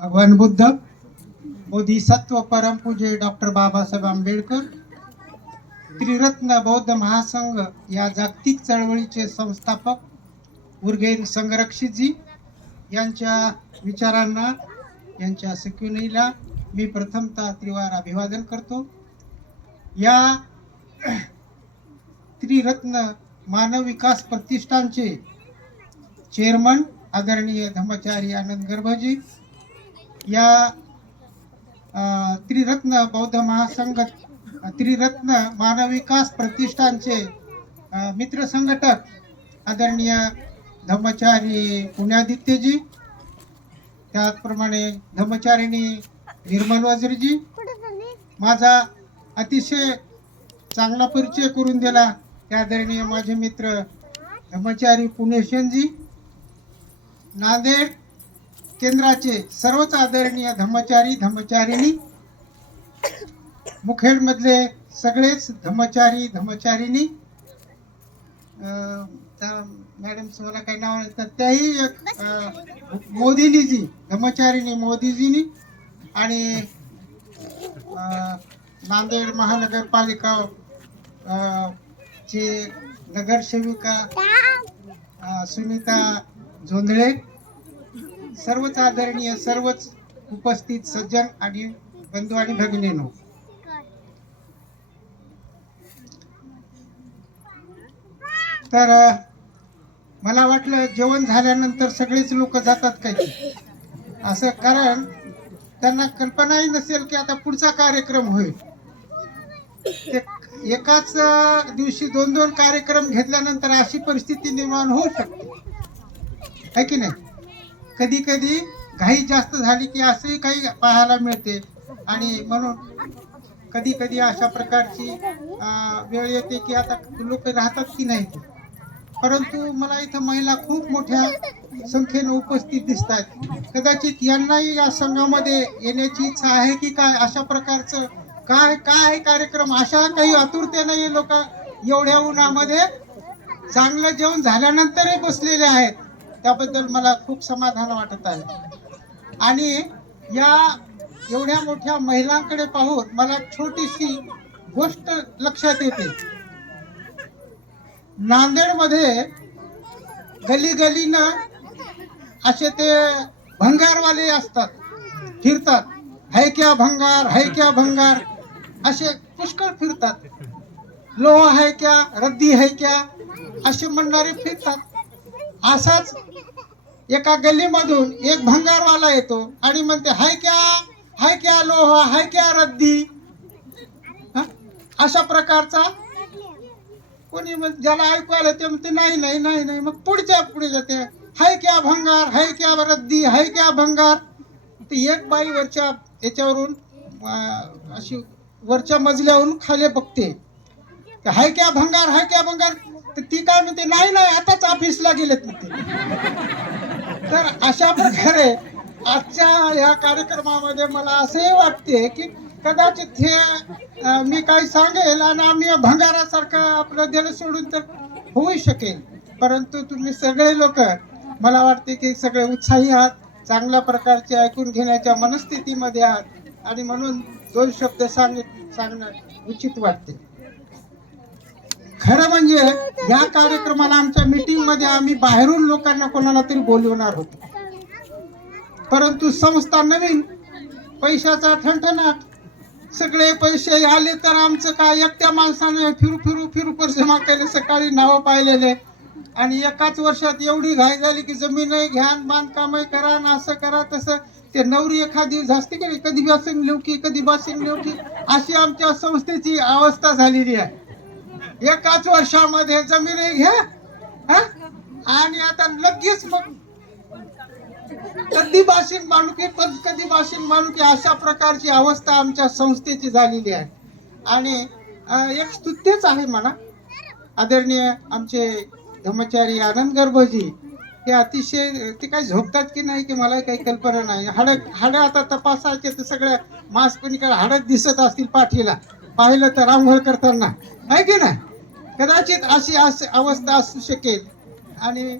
भगवान बुद्ध, बोधिसत्व परमपूज्य डॉक्टर बाबासाहेब आंबेडकर, त्रिरत्न बौद्ध महासंघ या जागतिक चळवळीचे संस्थापक उर्गेन संरक्षितजी यांच्या विचारांना, यांच्या शिकवणीला मी प्रथमतः त्रिवार अभिवादन करतो. या त्रिरत्न मानव विकास प्रतिष्ठानचे चेअरमन आदरणीय धम्मचारी आनंद गर्भजी, या त्रिरत्न बौद्ध महासंघ, त्रिरत्न मानव विकास प्रतिष्ठानचे मित्र संघटक आदरणीय धम्मचारी पुण्यादित्यजी, त्याचप्रमाणे धम्मचारिणी निर्मल वज्रजी, माझा अतिशय चांगला परिचय करून दिला त्या आदरणीय माझे मित्र धम्मचारी पुणेशनजी, नांदेड केंद्राचे सर्वच आदरणीय धम्मचारी धम्मचारिणी, मुखेड मधले सगळेच धम्मचारी धम्मचारिणी, मॅडम मला काही नाव येतात त्याही मोदीजीजी, धम्मचारिणी मोदीजीनी, आणि नांदेड महानगरपालिका चे नगरसेविका सुनीता जोंधळे, सर्वच आदरणीय सर्वच उपस्थित सज्जन आणि बंधू आणि भगिनींनो, तर मला वाटलं जेवण झाल्यानंतर सगळेच लोक जातात काही असं, कारण त्यांना कल्पनाही नसेल की आता पुढचा कार्यक्रम होईल. एकाच दिवशी दोन दोन कार्यक्रम घेतल्यानंतर अशी परिस्थिती निर्माण होऊ शकते, है की नाही. कधी कधी घाई जास्त झाली की असंही काही पाहायला मिळते, आणि म्हणून कधी कधी अशा प्रकारची वेळ येते की आता लोक राहतात की नाही. परंतु मला इथं महिला खूप मोठ्या संख्येने उपस्थित दिसत आहेत. कदाचित यांनाही या संघामध्ये येण्याची इच्छा आहे की काय, अशा प्रकारचं काय काय कार्यक्रम, अशा काही आतुरतेने लोक एवढ्या उन्हामध्ये चांगलं जेवण झाल्यानंतरही बसलेले आहेत. त्याबद्दल मला खूप समाधान वाटत आहे. आणि या एवढ्या मोठ्या महिलांकडे पाहून मला छोटीशी गोष्ट लक्षात येते. नांदेडमध्ये गली गलीनं असे ते भंगारवाले असतात, फिरतात, है क्या भंगार, है क्या भंगार, असे पुष्कळ फिरतात. लोहा है क्या, रद्दी है क्या, असे म्हणणारे फिरतात. असाच एका गल्लीमधून एक भंगारवाला येतो आणि म्हणते हाय क्या लोहा, हाय क्या रद्दी. अशा प्रकारचा कोणी ज्याला ऐकू आलं ते म्हणते नाही नाही नाही नाही, मग पुढे जाते, हाय क्या भंगार, हाय क्या रद्दी, हाय क्या भंगार. ते एक बाई वरच्या याच्यावरून अशी वरच्या मजल्यावरून खाली बघते, हाय क्या भंगार, हाय क्या भंगार. तर ती काय म्हणते, नाही नाही आताच ऑफिसला गेलेत म्हणते. तर अशा प्रकारे आजच्या या कार्यक्रमामध्ये मला असे वाटते की कदाचित हे मी काही सांगेल आणि आम्ही भंगारासारखं आपलं दिलं सोडून तर होऊ शकेल. परंतु तुम्ही सगळे लोक मला वाटते की सगळे उत्साही आहात, चांगल्या प्रकारचे ऐकून घेण्याच्या मनस्थितीमध्ये आहात, आणि म्हणून दोन शब्द सांगणं उचित वाटते. खरं म्हणजे या कार्यक्रमाला आमच्या मीटिंग मध्ये आम्ही बाहेरून लोकांना कोणाला तरी बोलवणार होतो, परंतु संस्था नवीन, पैशाचा ठणठणाट, सगळे पैसे आले तर आमचं काय, एकट्या माणसाने फिरू पैसे मागायले, सकाळी नावं पाहिलेले, आणि एकाच वर्षात एवढी घाई झाली की जमीनही घ्या, बांधकामही करा, असं करा तसं. ते नवरी एखादी जास्ती केली, कधी बासिंग नेवकी, कधी बासिंग नेवकी, अशी आमच्या संस्थेची अवस्था झालेली आहे. एकाच वर्षामध्ये जमीनही घ्या आणि आता लगेच मग कधी बासिंग माणुकी, अशा प्रकारची अवस्था आमच्या संस्थेची झालेली आहे. आणि एक स्तुत्यच आहे म्हणा, आदरणीय आमचे धम्मचारी आनंद गर्भजी, हे अतिशय, ते काही झोपतात की नाही की मला काही कल्पना नाही. हाड आता तपासायचे तर सगळ्या मास्कनिकडे हाडच दिसत असतील पाठीला, पाहिलं तर आंघोळ करताना, आहे की नाही. कदाचित अशी अवस्था असू शकेल. आणि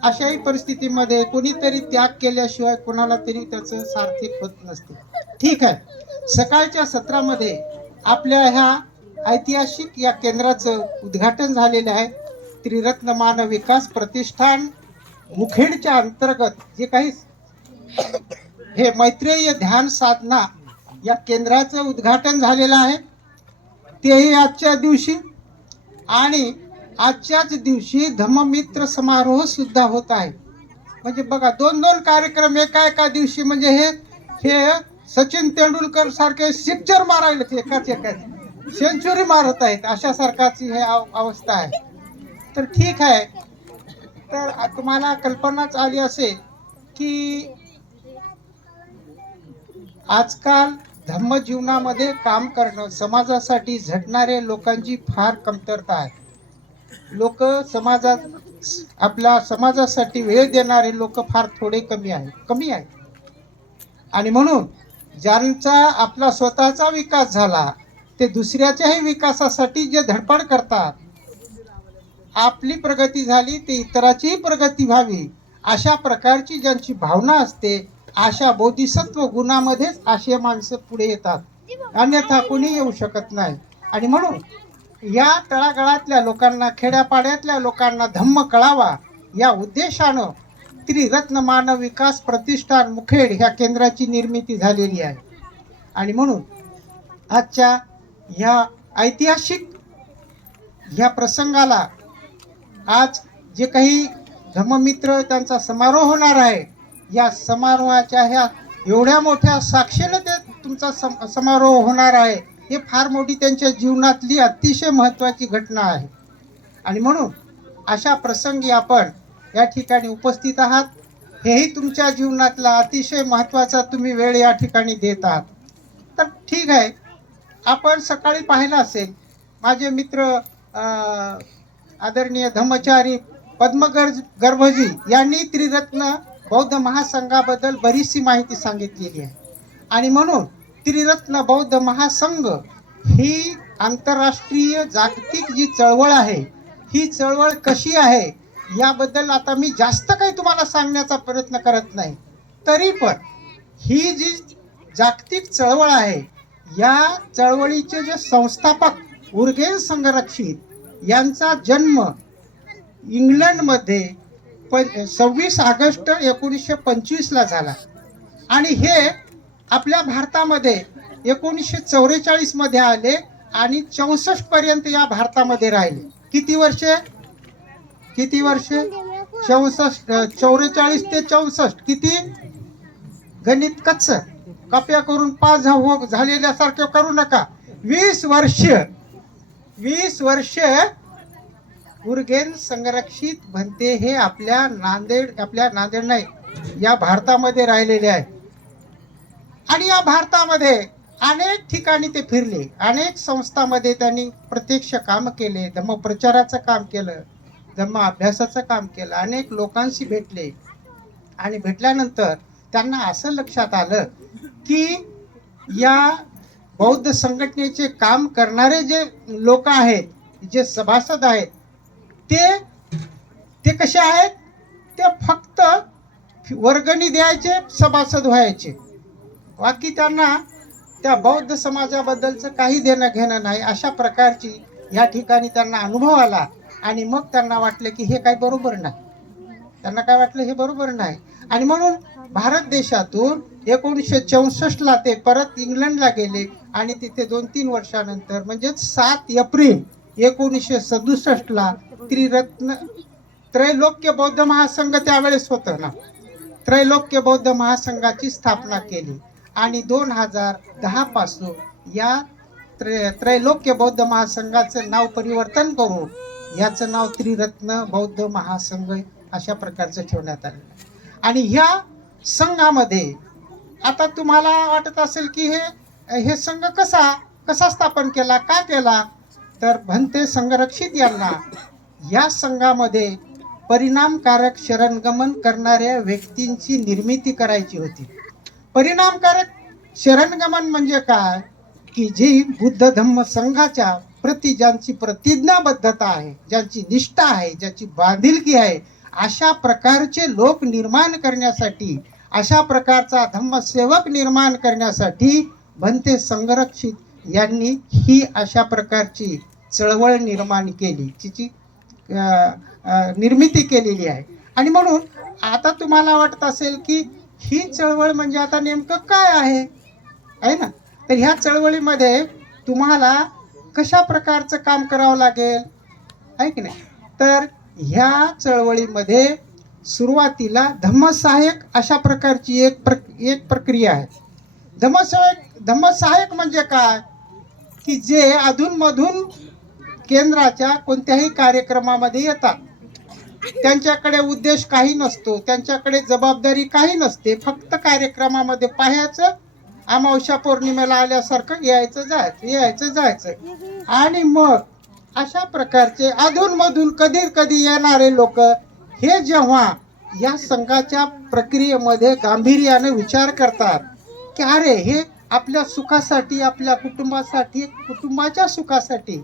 अशाही परिस्थितीमध्ये कोणीतरी त्याग केल्याशिवाय कोणाला तरी त्याचं सार्थक होत नसते. ठीक आहे, सकाळच्या सत्रामध्ये आपल्या ह्या ऐतिहासिक या केंद्राचं उद्घाटन झालेलं आहे. त्रिरत्न मानव विकास प्रतिष्ठान मुखेडच्या अंतर्गत जे काही हे मैत्रेय ध्यान साधना या केंद्राचं उद्घाटन झालेलं आहे, तेही आजच्या दिवशी. आणि आजच्याच दिवशी धम्ममित्र समारोह सुद्धा होत आहे. म्हणजे बघा, दोन दोन कार्यक्रम एका दिवशी. म्हणजे हे सचिन तेंडुलकर सारखे सिक्सर मारायला एकाच सेंचुरी मारत आहेत, अशा सरकारची हे अवस्था आहे. तर ठीक आहे, तर तुम्हाला कल्पनाच आली असेल की आजकाल धम्म जीवनामध्ये काम करणं, समाजासाठी झटणारे लोकांची फार कमतरता आहे. लोक आपल्या समाजासाठी वेळ देणारे लोक फार थोडे कमी आहे. आणि म्हणून ज्यांचा आपला स्वतःचा विकास झाला ते दुसऱ्याच्याही विकासासाठी जे धडपड करतात, आपली प्रगती झाली ते इतराचीही प्रगती व्हावी अशा प्रकारची ज्यांची भावना असते, अशा बोधिसत्व गुणामध्येच असे माणसं पुढे येतात, अन्यथा कोणी येऊ शकत नाही. आणि म्हणून या तळागाळातल्या लोकांना, खेड्यापाड्यातल्या लोकांना धम्म कळावा या उद्देशानं त्रिरत्न मानव विकास प्रतिष्ठान मुखेड ह्या केंद्राची निर्मिती झालेली आहे. आणि म्हणून आजच्या ह्या ऐतिहासिक ह्या प्रसंगाला आज जे काही धम्ममित्र त्यांचा समारोह होणार आहे, या समारोहाच्या ह्या एवढ्या मोठ्या साक्षीने ते तुमचा समारोह होणार आहे, हे फार मोठी त्यांच्या जीवनातली अतिशय महत्त्वाची घटना आहे. आणि म्हणून अशा प्रसंगी आपण या ठिकाणी उपस्थित आहात. हेही तुमच्या जीवनातला अतिशय महत्त्वाचा तुम्ही वेळ या ठिकाणी देत आहात. तर ठीक आहे, आपण सकाळी पाहिलं असेल, माझे मित्र आदरणीय धम्मचारी पद्मगर्भजी यांनी त्रिरत्न बौद्ध महासंघाबद्दल बरीचशी माहिती सांगितलेली आहे. आणि म्हणून त्रिरत्न बौद्ध महासंघ ही आंतरराष्ट्रीय जागतिक जी चळवळ आहे, ही चळवळ कशी आहे याबद्दल आता मी जास्त काही तुम्हाला सांगण्याचा प्रयत्न करत नाही. तरी पण ही जी जागतिक चळवळ आहे, या चळवळीचे जे संस्थापक उर्गेन संरक्षित यांचा जन्म इंग्लंडमध्ये 26 ऑगस्ट 1925 ला झाला. आणि हे आपल्या भारतामध्ये 1944 मध्ये आले आणि 64 पर्यंत या भारतामध्ये राहिले. किती वर्षे 44 ते 64, किती गणित कच्च कप्या करून पास झालेल्यासारखे करू नका. 20 वर्ष उर्गेन संरक्षित म्हणते हे आपल्या नांदेड नाही, या भारतामध्ये राहिलेले आहे. आणि या भारतामध्ये अनेक ठिकाणी ते फिरले, अनेक संस्थांमध्ये त्यांनी प्रत्यक्ष काम केले, धम्म प्रचाराचं काम केलं, धम्म अभ्यासाचं काम केलं, अनेक लोकांशी भेटले. आणि भेटल्यानंतर त्यांना असं लक्षात आलं की या बौद्ध संघटनेचे काम करणारे जे लोक आहेत, जे सभासद आहेत, ते कसे आहेत, ते फक्त वर्गणी द्यायचे, सभासद व्हायचे, बाकी त्यांना त्या बौद्ध समाजाबद्दलचं काही देणं घेणं नाही. अशा प्रकारची या ठिकाणी त्यांना अनुभव आला. आणि मग त्यांना वाटलं की हे काही बरोबर नाही, त्यांना काय वाटलं, हे बरोबर नाही. आणि म्हणून भारत देशातून 1964 ला ते परत इंग्लंडला गेले. आणि तिथे 2-3 वर्षानंतर म्हणजे 7 एप्रिल 1967 ला त्रैलोक्य बौद्ध महासंघ, त्यावेळेस होतं ना, त्रैलोक्य बौद्ध महासंघाची स्थापना केली. आणि 2010 पासून या त्रैलोक्य बौद्ध महासंघाचं नाव परिवर्तन करून याचं नाव त्रिरत्न बौद्ध महासंघ अशा प्रकारचं ठेवण्यात आलं. आणि ह्या संघामध्ये आता तुम्हाला वाटत असेल की हे संघ कसा स्थापन केला, का केला, तर भंते संरक्षित यांना या संघामध्ये परिणामकारक शरणगमन करणाऱ्या व्यक्तींची निर्मिती करायची होती. परिणामकारक शरणगमन म्हणजे काय, की जी बुद्ध धम्म संघाच्या प्रति ज्यांची प्रतिज्ञाबद्धता आहे, ज्यांची निष्ठा आहे, ज्याची बांधिलकी आहे, अशा प्रकारचे लोक निर्माण करण्यासाठी, अशा प्रकारचा धम्मसेवक निर्माण करण्यासाठी भंते संरक्षित यांनी ही अशा प्रकारची चळवळ निर्माण केली, तिची निर्मिती केलेली आहे. आणि म्हणून आता तुम्हाला वाटत असेल की ही चळवळ म्हणजे आता नेमकं काय आहे ना. तर ह्या चळवळीमध्ये तुम्हाला कशा प्रकारचं काम करावं लागेल आहे की नाही. तर ह्या चळवळीमध्ये सुरुवातीला धम्मसहायक अशा प्रकारची एक प्रक्रिया आहे. धम्मसहायक म्हणजे काय की जे अधूनमधून केंद्राच्या कोणत्याही कार्यक्रमामध्ये येतात. त्यांच्याकडे उद्देश काही नसतो, त्यांच्याकडे जबाबदारी काही नसते, फक्त कार्यक्रमामध्ये पाहायचं, अमावस्या पौर्णिमेला आल्यासारखं यायचं जायचं. आणि मग अशा प्रकारचे अधूनमधून कधी कधी येणारे लोक हे जेव्हा या संघाच्या प्रक्रियेमध्ये गांभीर्याने विचार करतात की अरे हे आपल्या सुखासाठी, आपल्या कुटुंबासाठी, कुटुंबाच्या सुखासाठी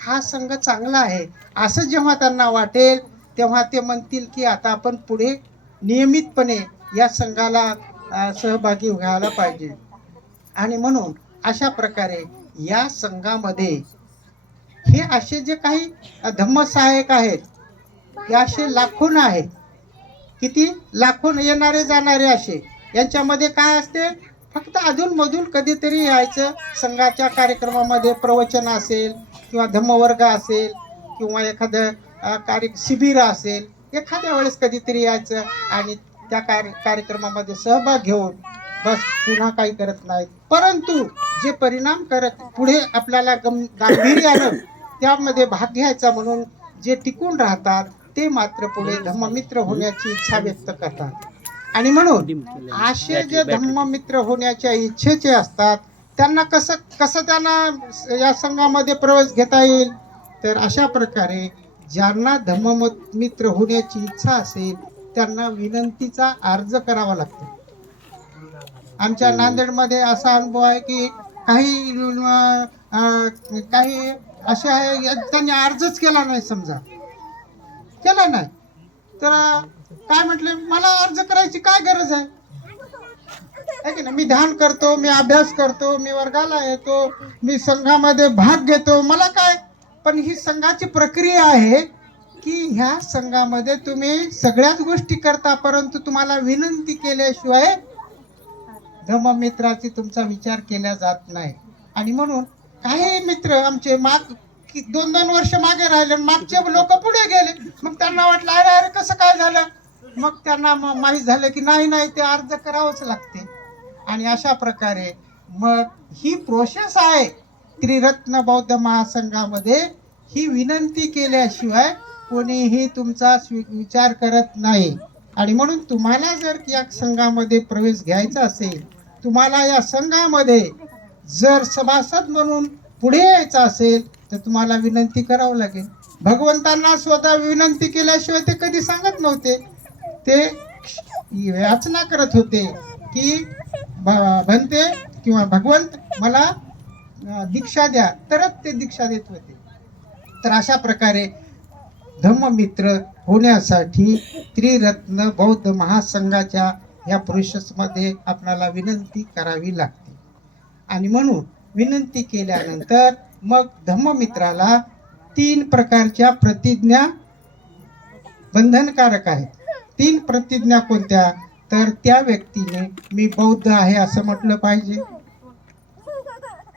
हा संघ चांगला आहे असं जेव्हा त्यांना वाटेल, तेव्हा ते म्हणतील की आता आपण पुढे नियमितपणे या संघाला सहभागी व्हायला पाहिजे. आणि म्हणून अशा प्रकारे या संघामध्ये हे असे जे काही धम्मसहायक आहेत हे असे लाखोन आहेत. किती लाखोन येणारे जाणारे असे. यांच्यामध्ये काय असते, फक्त अधूनमधून कधीतरी यायचं, संघाच्या कार्यक्रमामध्ये प्रवचन असेल किंवा धम्मवर्ग असेल किंवा एखादं शिबिर असेल, एखाद्या वेळेस कधीतरी यायचं आणि त्या कार्यक्रमामध्ये सहभाग घेऊन बस पुन्हा काही करत नाहीत. परंतु जे परिणाम करत पुढे आपल्याला गांभीर्यानं त्यामध्ये भाग घ्यायचा म्हणून जे टिकून राहतात ते मात्र पुढे धम्ममित्र होण्याची इच्छा व्यक्त करतात. आणि म्हणून असे जे धम्ममित्र होण्याच्या इच्छेचे असतात त्यांना कसं त्यांना या संघामध्ये प्रवेश घेता येईल. तर अशा प्रकारे ज्यांना धम्ममित्र होण्याची इच्छा असेल त्यांना विनंतीचा अर्ज करावा लागतो. आमच्या नांदेडमध्ये असा अनुभव आहे की काही असे आहे त्यांनी अर्जच केला नाही, समजा केला नाही तर काय म्हटले, मला अर्ज करायची काय गरज आहे की नाही. मी ध्यान करतो, मी अभ्यास करतो, मी वर्गाला येतो, मी संघामध्ये भाग घेतो, मला काय. पण ही संघाची प्रक्रिया आहे की ह्या संघामध्ये तुम्ही सगळ्याच गोष्टी करता, परंतु तुम्हाला विनंती केल्याशिवाय धम्ममित्राची तुमचा विचार केला जात नाही. आणि म्हणून काही मित्र आमचे 2-2 वर्ष मागे राहिले, मागचे लोक पुढे गेले. मग त्यांना वाटलं अरे कसं काय झालं. मग त्यांना माहीत झालं की नाही ते अर्ज करावंच लागते. आणि अशा प्रकारे मग ही प्रोसेस आहे त्रिरत्न बौद्ध महासंघामध्ये. ही विनंती केल्याशिवाय कोणीही तुमचा विचार करत नाही. आणि म्हणून तुम्हाला जर या संघामध्ये प्रवेश घ्यायचा असेल, तुम्हाला या संघामध्ये जर सभासद म्हणून पुढे यायचं असेल तर तुम्हाला विनंती करावं लागेल. भगवंतांना स्वतः विनंती केल्याशिवाय ते कधी सांगत नव्हते. ते याचना करत होते की भंते किंवा भगवंत मला दीक्षा द्या, तरच ते दीक्षा देत होते. तर अशा प्रकारे धम्ममित्र होण्यासाठी त्रिरत्न बौद्ध महासंघाच्या ह्या प्रोसेसमध्ये आपल्याला विनंती करावी लागते. आणि म्हणून विनंती केल्यानंतर मग धम्ममित्राला 3 प्रकारच्या प्रतिज्ञा बंधनकारक आहेत. 3 प्रतिज्ञा कोणत्या, तर त्या व्यक्तीने मी बौद्ध आहे असं म्हटलं पाहिजे,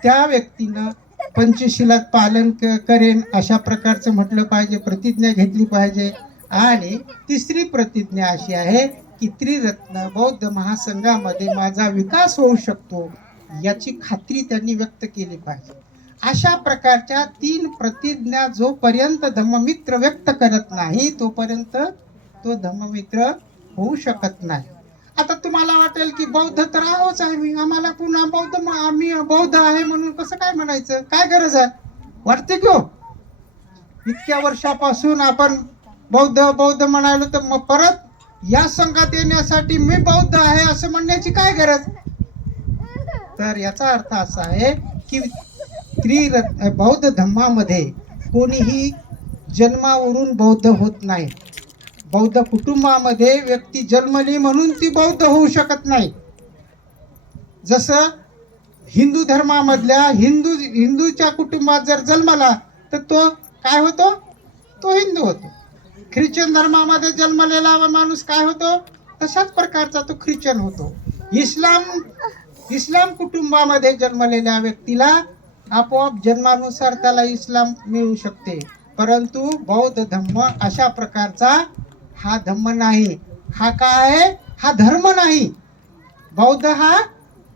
त्या व्यक्तीनं पंचशीलात पालन करेन अशा प्रकारचं म्हटलं पाहिजे, प्रतिज्ञा घेतली पाहिजे. आणि 3री प्रतिज्ञा अशी आहे की त्रिरत्न बौद्ध महासंघामध्ये माझा विकास होऊ शकतो याची खात्री त्यांनी व्यक्त केली पाहिजे. अशा प्रकारच्या 3 प्रतिज्ञा जोपर्यंत धम्ममित्र व्यक्त करत नाही तोपर्यंत तो धम्ममित्र होऊ शकत नाही. आता तुम्हाला वाटेल की बौद्ध तर आहोच आहे मी, आम्हाला पुन्हा आम्ही बौद्ध आहे म्हणून कसं काय म्हणायचं, काय गरज आहे वाटते की हो. इतक्या वर्षापासून आपण बौद्ध म्हणालो तर मग परत या संघात येण्यासाठी मी बौद्ध आहे असं म्हणण्याची काय गरज. तर याचा अर्थ असा आहे की बौद्ध धम्मामध्ये कोणीही जन्मावरून बौद्ध होत नाही. बौद्ध कुटुंबामध्ये व्यक्ती जन्मली म्हणून ती बौद्ध होऊ शकत नाही. जसं हिंदू धर्मामधल्या हिंदूच्या कुटुंबात जर जन्मला तर तो काय होतो? तो हिंदू होतो. ख्रिश्चन धर्मामध्ये जन्मलेला माणूस काय होतो? तशाच प्रकारचा तो ख्रिश्चन होतो. इस्लाम कुटुंबामध्ये जन्मलेल्या व्यक्तीला आपोआप जन्मानुसार त्याला इस्लाम मिळू शकते. परंतु बौद्ध धम्म अशा प्रकारचा हा धम्म नाही. हा काय आहे? हा धर्म नाही. बौद्ध हा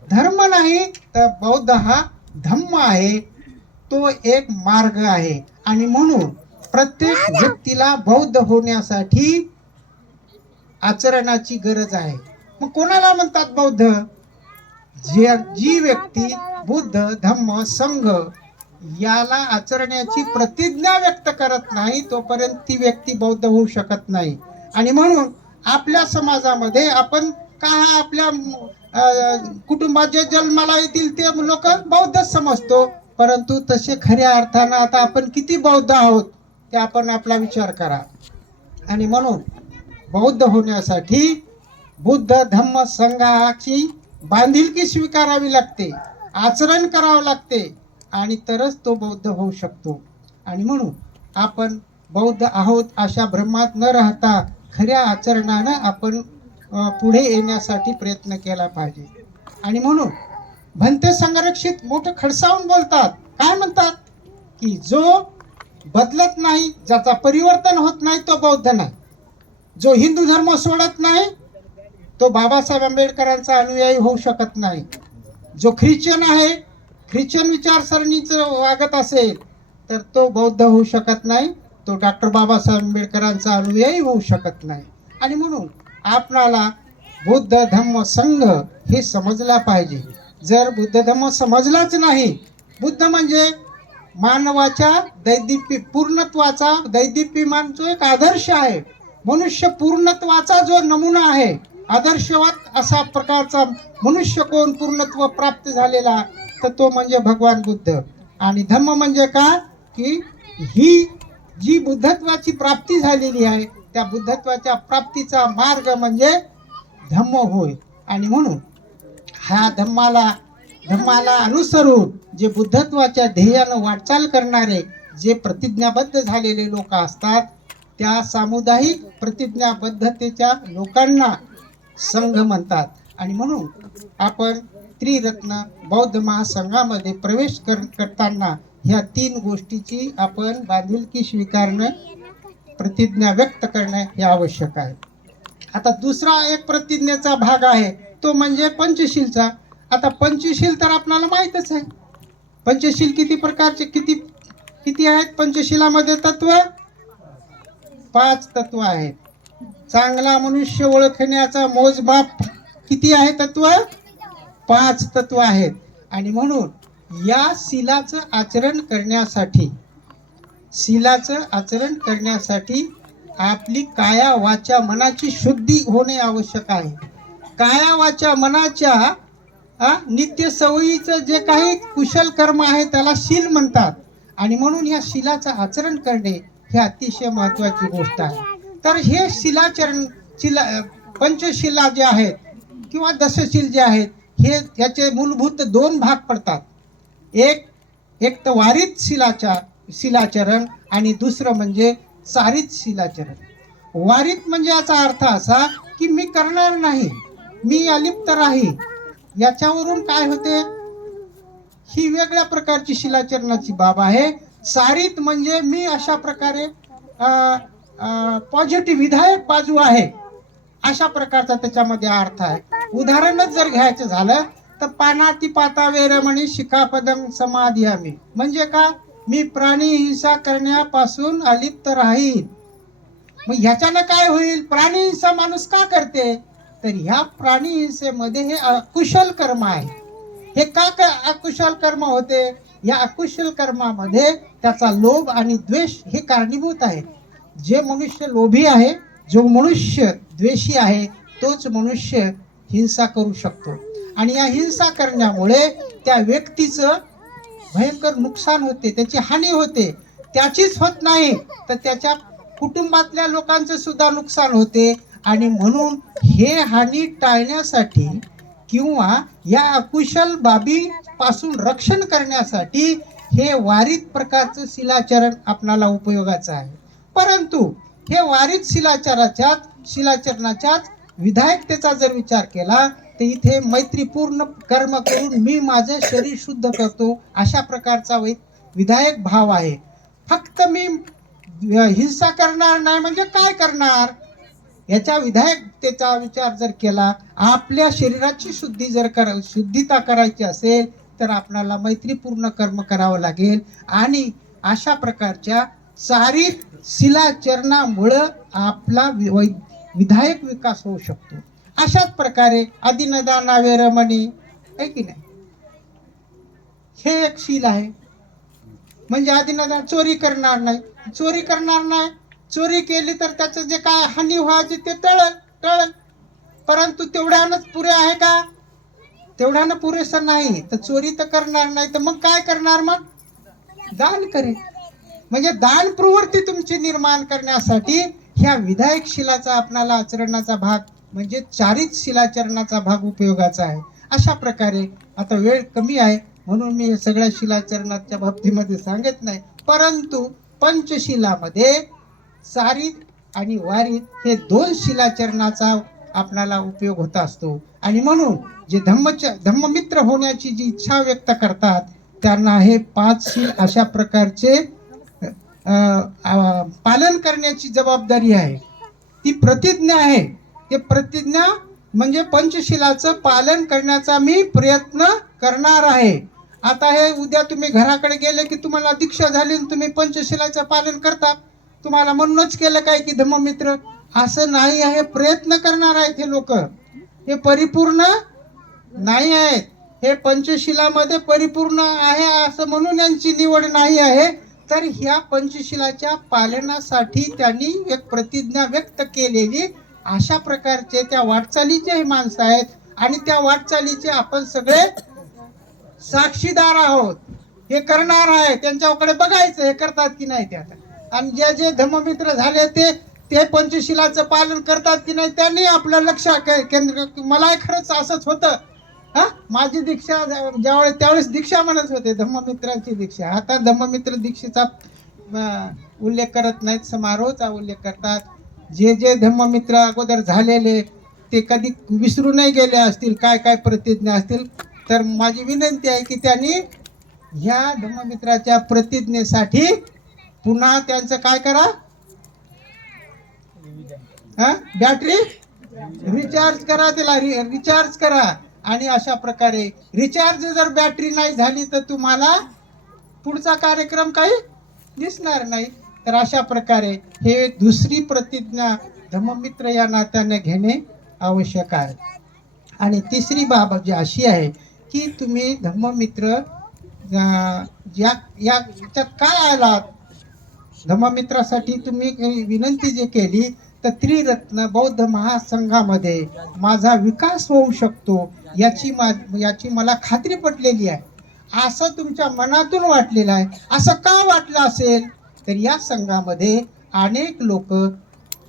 धर्म नाही, तर बौद्ध हा धम्म आहे. तो एक मार्ग आहे. आणि म्हणून प्रत्येक व्यक्तीला बौद्ध होण्यासाठी आचरणाची गरज आहे. मग कोणाला म्हणतात बौद्ध? जी व्यक्ती बुद्ध धम्म संघ याला आचरण्याची प्रतिज्ञा व्यक्त करत नाही तोपर्यंत ती व्यक्ती बौद्ध होऊ शकत नाही. आणि म्हणून आपल्या समाजामध्ये आपण काय आपल्या कुटुंबात जे जन्माला येतील ते लोक बौद्ध समजतो. परंतु तसे खऱ्या अर्थानं आता आपण किती बौद्ध आहोत ते आपण आपला विचार करा. आणि म्हणून बौद्ध होण्यासाठी बुद्ध धम्म संघाची बांधिलकी स्वीकारावी लागते, आचरण करावं लागते, आणि तरच तो बौद्ध होऊ शकतो. आणि म्हणून आपण बौद्ध आहोत अशा भ्रमात न राहता खऱ्या आचरणानं आपण पुढे येण्यासाठी प्रयत्न केला पाहिजे. आणि म्हणून भंते संरक्षित मोठं खडसावून बोलतात. काय म्हणतात? की जो बदलत नाही, ज्याचा परिवर्तन होत नाही तो बौद्ध नाही. जो हिंदू धर्म सोडत नाही तो बाबासाहेब आंबेडकरांचा अनुयायी होऊ शकत नाही. जो ख्रिश्चन आहे, ख्रिश्चन विचारसरणीचं वागत असेल तर तो बौद्ध होऊ शकत नाही. तो डॉक्टर बाबासाहेब आंबेडकरांचा अनुयायी होऊ शकत नाही. आणि म्हणून आपणाला बुद्ध धम्म संघ हे समजला पाहिजे. जर बुद्ध धम्म समजलाच नाही, बुद्ध म्हणजे मानवाच्या पूर्णत्वाचा दैदिप्यमानचा एक आदर्श आहे. मनुष्य पूर्णत्वाचा जो नमुना आहे, आदर्शवत असा प्रकारचा मनुष्य कोण पूर्णत्व प्राप्त झालेला तर तो म्हणजे भगवान बुद्ध. आणि धम्म म्हणजे का? की ही जी बुद्धत्वाची प्राप्ती झालेली आहे त्या बुद्धत्वाच्या प्राप्तीचा मार्ग म्हणजे धम्म होय. आणि म्हणून ह्या धम्माला अनुसरून जे बुद्धत्वाच्या ध्येयानं वाटचाल करणारे जे प्रतिज्ञाबद्ध झालेले लोक असतात त्या सामुदायिक प्रतिज्ञाबद्धतेच्या लोकांना संघ म्हणतात. आणि म्हणून आपण त्रिरत्न बौद्ध महासंघामध्ये प्रवेश करताना ह्या 3 गोष्टीची आपण बांधिलकी स्वीकारणं, प्रतिज्ञा व्यक्त करणं हे आवश्यक आहे. आता दुसरा एक प्रतिज्ञेचा भाग आहे तो म्हणजे पंचशीलचा. आता पंचशील तर आपल्याला माहीतच आहे. पंचशील किती प्रकारचे किती आहेत? पंचशिलामध्ये तत्व 5 तत्व आहेत. चांगला मनुष्य ओळखण्याचा मोजमाप किती आहे? तत्व 5 तत्व आहेत. आणि म्हणून या शीलाचं आचरण करण्यासाठी आपली काया वाचा मनाची शुद्धी होणे आवश्यक आहे. काया वाचा मनाच्या नित्य सवयीचं जे काही कुशल कर्म आहे त्याला शील म्हणतात. आणि म्हणून या शीलाचं आचरण करणे हे अतिशय महत्त्वाची गोष्ट आहे. तर हे पंचशिला जे आहेत किंवा दशशील जे आहेत हे त्याचे मूलभूत 2 भाग पडतात. एक तर वारित शिलाचरण आणि दुसरं म्हणजे चारित शिलाचरण. वारित म्हणजे याचा अर्थ असा की मी करणार नाही, मी अलिप्त राहील. याच्यावरून काय होते? ही वेगळ्या प्रकारची शिलाचरणाची बाब आहे. चारित म्हणजे मी अशा प्रकारे पॉझिटिव्ह विधायक बाजू आहे अशा प्रकारचा त्याच्यामध्ये अर्थ आहे. उदाहरणच जर घ्यायचं झालं तर पानाती पाता वेरमणी शिखापदं समाधियामी म्हणजे का? मी प्राणी हिंसा करण्यापासून अलिप्त राहील. मग ह्याच्यानं काय होईल? प्राणी हिंसा माणूस का करते? तर ह्या प्राणी हिंसेमध्ये हे अकुशल कर्म आहे. हे का अकुशल कर्म होते? या अकुशल कर्मामध्ये त्याचा लोभ आणि द्वेष हे कारणीभूत आहे. जे मनुष्य लोभी आहे, जो मनुष्य द्वेषी आहे तोच मनुष्य हिंसा करू शकतो. आणि या हिंसा करण्यामुळे त्या व्यक्तीचं भयंकर नुकसान होते, त्याची हानी होते. त्याचीच होत नाही तर त्याच्या कुटुंबातल्या लोकांचे सुद्धा नुकसान होते. आणि म्हणून हे हानी टाळण्यासाठी किंवा या अकुशल बाबी पासून रक्षण करण्यासाठी हे वारित प्रकारचं शिलाचरण आपणाला उपयोगाचं आहे. परंतु हे वारित शिलाचरणाच्याच विधायकतेचा जर विचार केला तर इथे मैत्रीपूर्ण कर्म करून मी माझं शरीर शुद्ध करतो अशा प्रकारचा विधायक भाव आहे. फक्त मी हिंसा करणार नाही म्हणजे काय करणार याच्या विधायकतेचा विचार जर केला, आपल्या शरीराची शुद्धीता करायची असेल तर आपल्याला मैत्रीपूर्ण कर्म करावं लागेल. आणि अशा प्रकारच्या चारित शिलाचरणामुळं आपला विधायक विकास होऊ शकतो. अशाच प्रकारे आदिनदाना वेरमणी आहे की नाही, हे एक शील आहे. म्हणजे आदिनदान चोरी करणार नाही. चोरी केली तर त्याचं जे काय हानी व्हायची ते टळल. परंतु तेवढ्यानंच पुरे आहे का? तेवढ्यानं पुरेसं नाही. तर चोरी तर करणार नाही, तर मग काय करणार? मग दान करेल. म्हणजे दान प्रवृत्ती तुमची निर्माण करण्यासाठी ह्या विधायक शिलाचा आपणाला आचरणाचा भाग म्हणजे चारित शिलाचरणाचा भाग उपयोगाचा आहे. अशा प्रकारे आता वेळ कमी आहे म्हणून मी सगळ्या शिलाचरणाच्या बाबतीमध्ये सांगत नाही. परंतु पंचशिलामध्ये चारित आणि वारित हे दोन शिलाचरणाचा आपणाला उपयोग होत असतो. आणि म्हणून जे धम्ममित्र होण्याची जी इच्छा व्यक्त करतात त्यांना हे 5 शील अशा प्रकारचे पालन करण्याची जबाबदारी आहे. ती प्रतिज्ञा आहे. ते प्रतिज्ञा म्हणजे पंचशिलाचं पालन करण्याचा मी प्रयत्न करणार आहे. आता हे उद्या तुम्ही घराकडे गेले की तुम्हाला दीक्षा झाली आणि तुम्ही पंचशिलाचं पालन करता. तुम्हाला म्हणूनच केलं काय की धम्ममित्र? असं नाही आहे. प्रयत्न करणार आहेत हे लोक. हे परिपूर्ण नाही आहेत. हे पंचशिलामध्ये परिपूर्ण आहे असं म्हणून यांची निवड नाही आहे. तर ह्या पंचशिलाच्या पालनासाठी त्यांनी एक प्रतिज्ञा व्यक्त केलेली अशा प्रकारचे त्या वाटचालीचे हे माणसं आहेत. आणि त्या वाटचालीचे आपण सगळे साक्षीदार आहोत. हे करणार आहे. त्यांच्याकडे बघायचं हे करतात की नाही ते. आता आणि जे धम्ममित्र झाले ते पंचशिलाचं पालन करतात की नाही त्यांनी आपलं लक्ष केंद्र. मला खरंच असंच होतं. माझी दीक्षा त्यावेळेस दीक्षा म्हणत होते धम्ममित्रांची दीक्षा. आता धम्ममित्र दीक्षेचा उल्लेख करत नाहीत, समारोहाचा उल्लेख करतात. जे धम्ममित्र अगोदर झालेले ते कधी विसरू नाही गेले असतील, काय काय प्रतिज्ञा असतील. तर माझी विनंती आहे की त्यांनी ह्या धम्ममित्राच्या प्रतिज्ञेसाठी पुन्हा त्यांचं काय करा, बॅटरी रिचार्ज करा, त्याला रिचार्ज करा. आणि अशा प्रकारे रिचार्ज जर बॅटरी नाही झाली तर तुम्हाला पुढचा कार्यक्रम काही दिसणार नाही. तर अशा प्रकारे हे दुसरी प्रतिज्ञा धम्ममित्र या नात्याने घेणे आवश्यक आहे. आणि तिसरी बाब जी अशी आहे की तुम्ही धम्ममित्र याच्यात काय आलात, धम्ममित्रासाठी तुम्ही विनंती जे केली तर त्रिरत्न बौद्ध महासंघामध्ये माझा विकास होऊ शकतो याची मला खात्री पटलेली आहे. असं तुमच्या मनातून वाटलेलं आहे. असं का वाटलं असेल तर या संघामध्ये अनेक लोक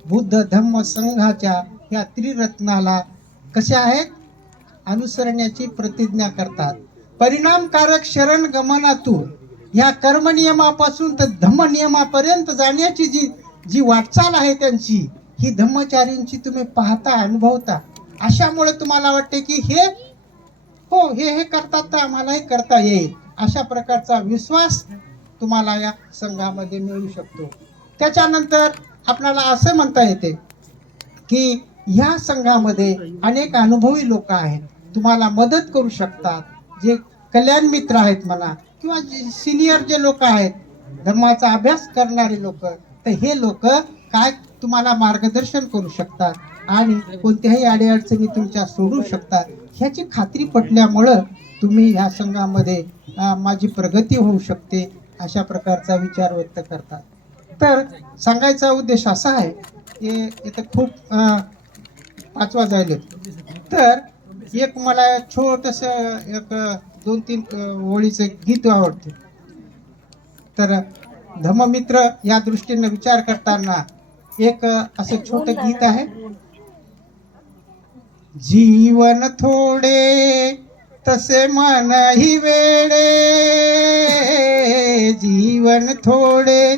बुद्ध धम्म संघाच्या या त्रिरत्नाला कशा आहेत अनुसरण्याची प्रतिज्ञा करतात. परिणामकारक शरण गमनातून या कर्मनियमापासून तर धम्मनियमापर्यंत जाण्याची जी वाटचाल आहे त्यांची, ही धम्मचारींची तुम्ही पाहता अनुभवता. अशामुळे तुम्हाला वाटते की हे करतात तर आम्हालाही करता येईल. अशा प्रकारचा विश्वास तुम्हाला या संघामध्ये मिळू शकतो. त्याच्यानंतर आपल्याला असं म्हणता येते की ह्या संघामध्ये अनेक अनुभवी लोक आहेत, तुम्हाला मदत करू शकतात. जे कल्याण मित्र आहेत म्हणा किंवा सिनियर जे लोक आहेत, धर्माचा अभ्यास करणारे लोक, तर हे लोक काय तुम्हाला मार्गदर्शन करू शकतात आणि कोणत्याही अडीअडचणी तुमच्या सोडू शकतात. ह्याची खात्री पटल्यामुळं तुम्ही ह्या संघामध्ये माझी प्रगती होऊ शकते अशा प्रकारचा विचार व्यक्त करतात. तर सांगायचा उद्देश असा आहे की इथं खूप 5 वाजले. तर एक मला छोटंसं एक 2-3 ओळीचं गीत आवडते. तर धम्ममित्र या दृष्टीने विचार करताना एक असं छोटं गीत आहे. जीवन थोडे तसे मन ही वेडे, जीवन थोडे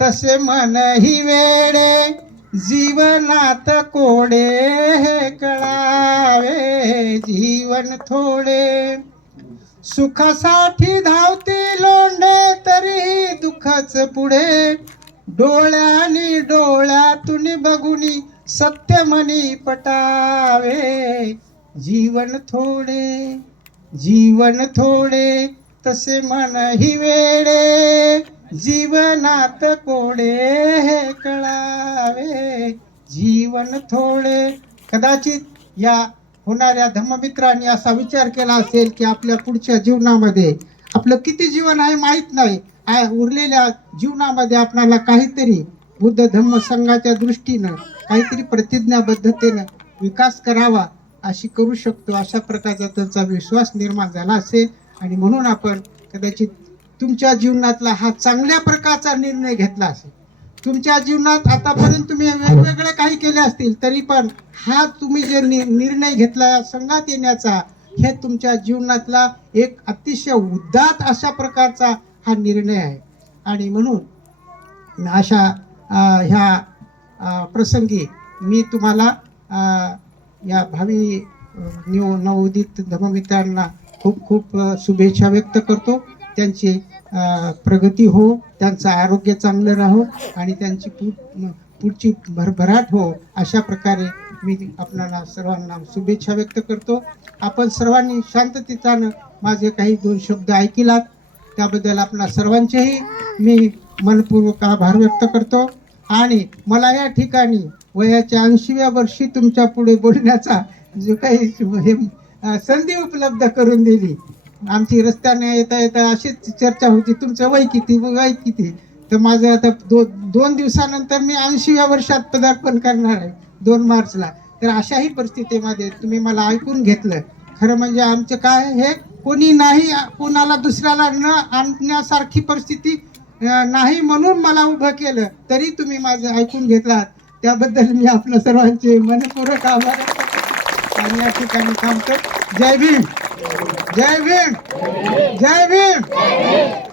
तसे मन ही वेडे, जीवनात कोडे हे कळावे. जीवन थोडे सुखासाठी धावते लोंढे, तरीही दुःखच पुढे, डोळ्यानी डोळ्यातून बघुनी सत्य मनी पटावे. जीवन थोडे, जीवन थोडे तसे मन ही वेडे, जीवनात कोडे हे कळावे. जीवन थोडे. कदाचित या होणाऱ्या धम्ममित्रांनी असा विचार केला असेल की आपल्या पुढच्या जीवनामध्ये आपलं किती जीवन आहे माहीत नाही, उरलेल्या जीवनामध्ये आपल्याला काहीतरी बुद्ध धम्म संघाच्या दृष्टीनं काहीतरी प्रतिज्ञाबद्धतेनं विकास करावा, अशी करू शकतो, अशा प्रकारचा त्यांचा विश्वास निर्माण झाला असेल. आणि म्हणून आपण कदाचित तुमच्या जीवनातला हा चांगल्या प्रकारचा निर्णय घेतला असेल. तुमच्या जीवनात आतापर्यंत तुम्ही वेगवेगळे काही केले असतील, तरी पण हा तुम्ही जे निर्णय घेतला संघात येण्याचा, हे तुमच्या जीवनातला एक अतिशय उदात्त अशा प्रकारचा हा निर्णय आहे. आणि म्हणून अशा ह्या प्रसंगी मी तुम्हाला या भावी नवोदित धम्ममित्रांना खूप खूप शुभेच्छा व्यक्त करतो. त्यांची प्रगती हो, त्यांचं आरोग्य चांगलं राहो आणि त्यांची पुढची भरभराट हो, अशा प्रकारे मी आपणाला सर्वांना शुभेच्छा व्यक्त करतो. आपण सर्वांनी शांततेनं माझे काही 2 शब्द ऐकलात, त्याबद्दल आपणा सर्वांचेही मी मनपूर्वक आभार व्यक्त करतो. आणि मला या ठिकाणी वयाच्या 80व्या वर्षी तुमच्या पुढे बोलण्याचा जो काही संधी उपलब्ध करून दिली. आमची रस्त्याने येता येता अशीच चर्चा होती, तुमचं वय किती, वय किती. तर माझं आता 2 दिवसानंतर मी 80व्या वर्षात पदार्पण करणार आहे, 2 मार्चला. तर अशाही परिस्थितीमध्ये तुम्ही मला ऐकून घेतलं. खरं म्हणजे आमचं काय, हे कोणी नाही, कोणाला दुसऱ्याला न आणण्यासारखी परिस्थिती नाही म्हणून मला उभं केलं, तरी तुम्ही माझं ऐकून घेतलात, त्याबद्दल मी आपल्या सर्वांचे मनपूर्वक आभार आणि या ठिकाणी थांबतो. जय भीम, जय भीम, जय भीम.